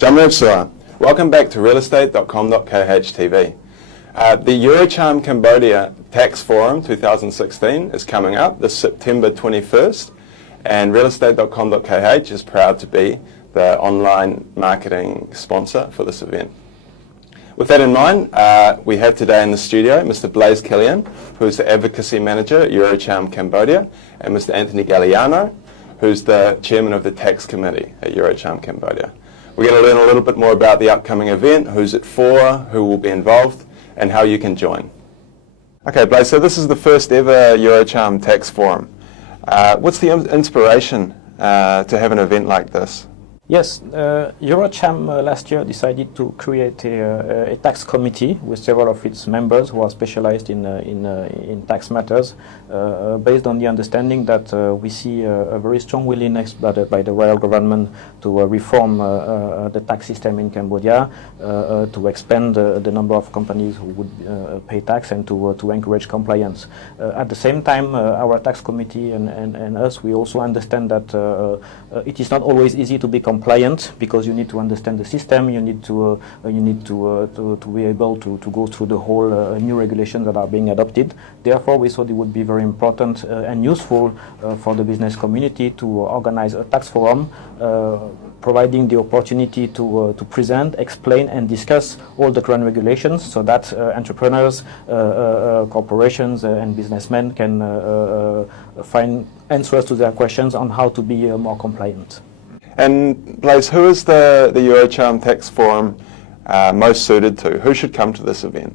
Jamrev Sura. Welcome back to realestate.com.kh TV. The Eurocham Cambodia Tax Forum 2016 is coming up this September 21st, and realestate.com.kh is proud to be the online marketing sponsor for this event. With that in mind, we have today in the studio Mr. Blaise Kilian, who is the Advocacy Manager at EuroCham Cambodia, and Mr. Anthony Galliano, who's the Chairman of the Tax Committee at EuroCham Cambodia. We're going to learn a little bit more about the upcoming event, who's it for, who will be involved, and how you can join. Okay, Blaise, so this is the first ever EuroCham Tax Forum. What's the inspiration to have an event like this? Yes, Eurocham last year decided to create a tax committee with several of its members who are specialized in tax matters, based on the understanding that we see a very strong willingness by the royal government to reform the tax system in Cambodia, to expand the number of companies who would pay tax, and to encourage compliance. At the same time, our tax committee and us, we also understand that it is not always easy to be compliant, because you need to understand the system, you need to be able to go through the whole new regulations that are being adopted. Therefore, we thought it would be very important and useful for the business community to organize a tax forum, providing the opportunity to present, explain, and discuss all the current regulations, so that entrepreneurs, corporations, and businessmen can find answers to their questions on how to be more compliant. And Blaise, who is the EuroCham Tax Forum most suited to? Who should come to this event?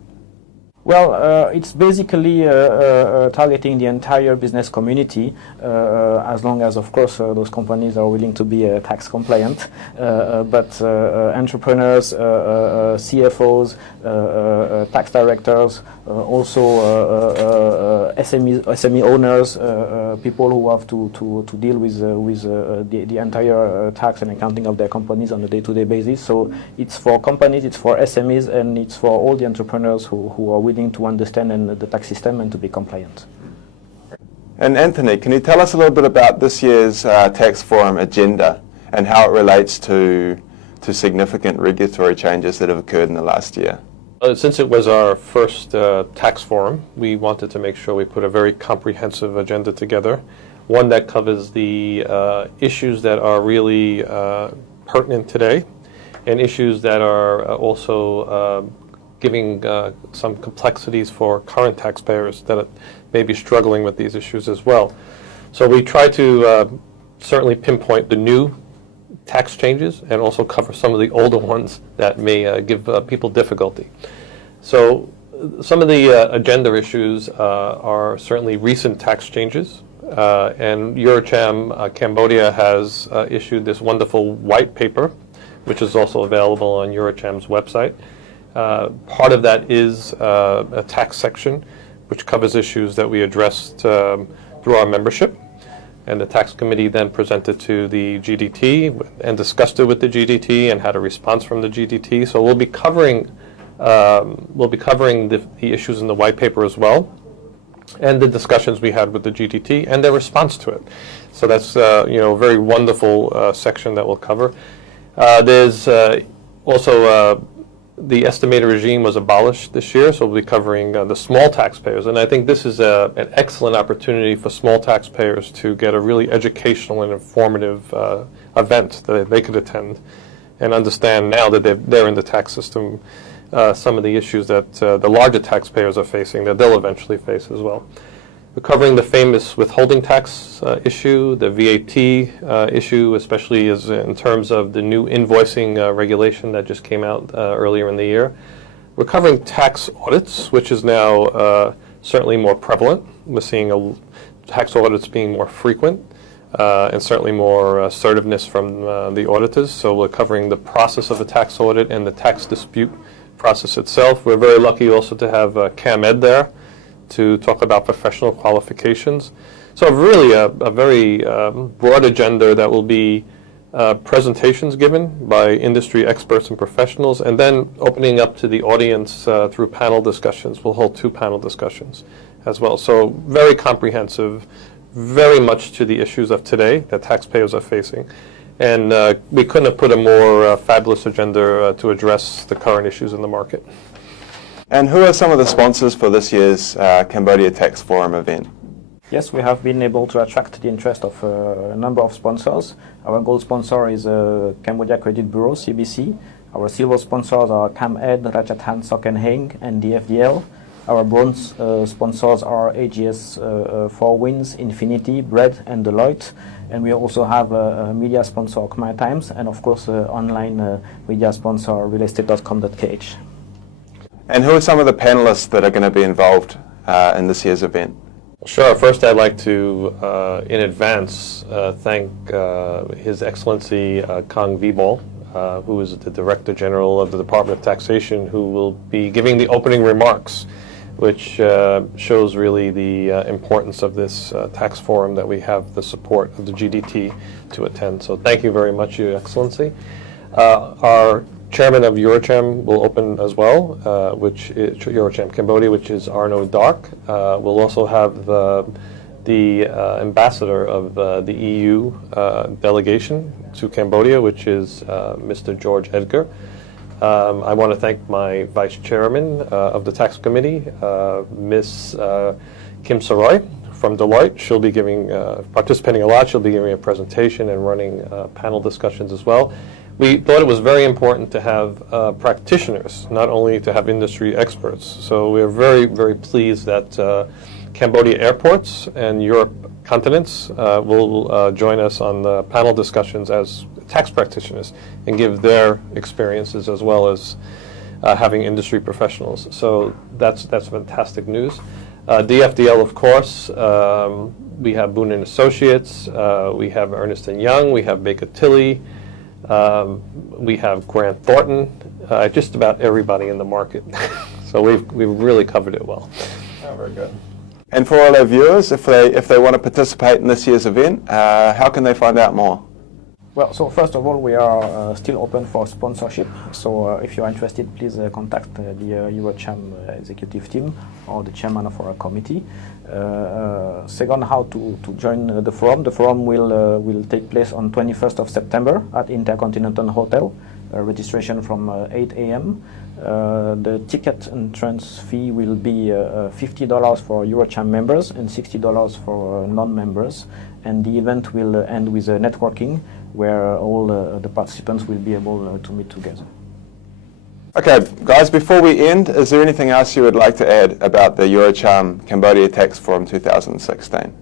Well, it's basically targeting the entire business community, as long as, of course, those companies are willing to be tax compliant. But entrepreneurs, CFOs, tax directors, also SME owners, people who have to deal with the entire tax and accounting of their companies on a day-to-day basis. So it's for companies, it's for SMEs, and it's for all the entrepreneurs who are willing to understand the tax system and to be compliant. And Anthony, can you tell us a little bit about this year's Tax Forum agenda and how it relates to significant regulatory changes that have occurred in the last year? Since it was our first tax forum, we wanted to make sure we put a very comprehensive agenda together, one that covers the issues that are really pertinent today, and issues that are also giving some complexities for current taxpayers that may be struggling with these issues as well. So we try to certainly pinpoint the new tax changes and also cover some of the older ones that may give people difficulty. So some of the agenda issues are certainly recent tax changes, and EuroCham Cambodia has issued this wonderful white paper, which is also available on EuroCham's website. Part of that is a tax section, which covers issues that we addressed through our membership. And the tax committee then presented to the GDT and discussed it with the GDT and had a response from the GDT. So we'll be covering the issues in the white paper as well, and the discussions we had with the GDT and their response to it. So that's a very wonderful section that we'll cover. There's also the estimated regime was abolished this year, so we'll be covering the small taxpayers. And I think this is an excellent opportunity for small taxpayers to get a really educational and informative event that they could attend and understand, now that they're in the tax system, some of the issues that the larger taxpayers are facing that they'll eventually face as well. We're covering the famous withholding tax issue, the VAT issue, especially as in terms of the new invoicing regulation that just came out earlier in the year. We're covering tax audits, which is now certainly more prevalent. We're seeing tax audits being more frequent and certainly more assertiveness from the auditors. So we're covering the process of a tax audit and the tax dispute process itself. We're very lucky also to have CAMED there to talk about professional qualifications. So really a very broad agenda that will be presentations given by industry experts and professionals, and then opening up to the audience through panel discussions. We'll hold 2 panel discussions as well. So very comprehensive, very much to the issues of today that taxpayers are facing. And we couldn't have put a more fabulous agenda to address the current issues in the market. And who are some of the sponsors for this year's Cambodia Tax Forum event? Yes, we have been able to attract the interest of a number of sponsors. Our gold sponsor is Cambodia Credit Bureau, CBC. Our silver sponsors are CamEd, Rajathan Sokenheng, and the FDL. Our bronze sponsors are AGS 4 Winds, Infinity, Bread, and Deloitte. And we also have a media sponsor, Khmer Times, and of course online media sponsor, realestate.com.kh. And who are some of the panelists that are going to be involved in this year's event? Sure. First, I'd like to, in advance, thank His Excellency Kang Vibol, who is the Director General of the Department of Taxation, who will be giving the opening remarks, which shows really the importance of this tax forum, that we have the support of the GDT to attend. So thank you very much, Your Excellency. Our Chairman of EuroCham will open as well, which is EuroCham Cambodia, which is Arno Dark. We'll also have the ambassador of the EU delegation to Cambodia, which is Mr. George Edgar. I want to thank my Vice Chairman of the Tax Committee, Ms. Kim Saroy from Deloitte. She'll be participating a lot. She'll be giving a presentation and running panel discussions as well. We thought it was very important to have practitioners, not only to have industry experts. So we're very, very pleased that Cambodia airports and Europe continents will join us on the panel discussions as tax practitioners and give their experiences, as well as having industry professionals. So that's fantastic news. DFDL, of course, we have Boone and Associates, we have Ernst & Young, we have Baker Tilly, we have Grant Thornton, just about everybody in the market. So we've really covered it well. Oh, very good. And for all our viewers, if they want to participate in this year's event, how can they find out more? Well, so first of all, we are still open for sponsorship. So if you're interested, please contact the EuroCham executive team or the chairman of our committee. Second, how to join the forum. The forum will take place on 21st of September at Intercontinental Hotel. Registration from 8 a.m. The ticket entrance fee will be $50 for EuroCham members and $60 for non-members. And the event will end with a networking where all the participants will be able to meet together. Okay, guys, before we end, is there anything else you would like to add about the EuroCham Cambodia Tax Forum 2016?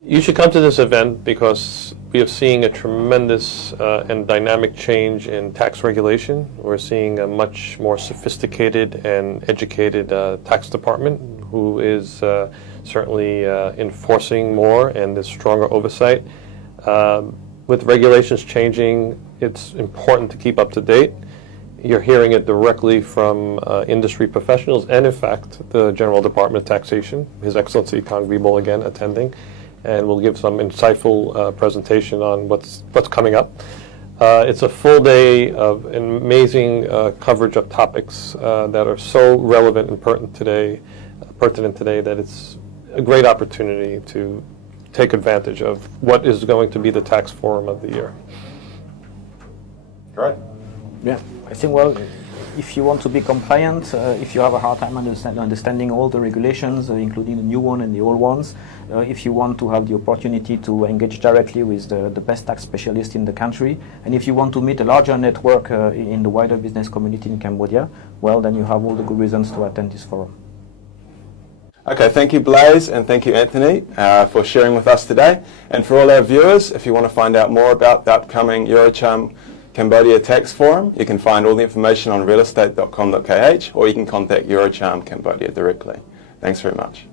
You should come to this event because we are seeing a tremendous and dynamic change in tax regulation. We're seeing a much more sophisticated and educated tax department who is certainly enforcing more, and there's stronger oversight. With regulations changing, it's important to keep up to date. You're hearing it directly from industry professionals and, in fact, the General Department of Taxation, His Excellency Kang Vibol again attending, and we'll give some insightful presentation on what's coming up. It's a full day of amazing coverage of topics that are so relevant and pertinent today that it's a great opportunity to take advantage of what is going to be the tax forum of the year. Great. Yeah, I think, well, if you want to be compliant, if you have a hard time understanding all the regulations, including the new one and the old ones, if you want to have the opportunity to engage directly with the best tax specialists in the country, and if you want to meet a larger network in the wider business community in Cambodia, well, then you have all the good reasons to attend this forum. Okay, thank you, Blaise, and thank you, Anthony, for sharing with us today. And for all our viewers, if you want to find out more about the upcoming EuroCham Cambodia Tax Forum, you can find all the information on realestate.com.kh, or you can contact EuroCham Cambodia directly. Thanks very much.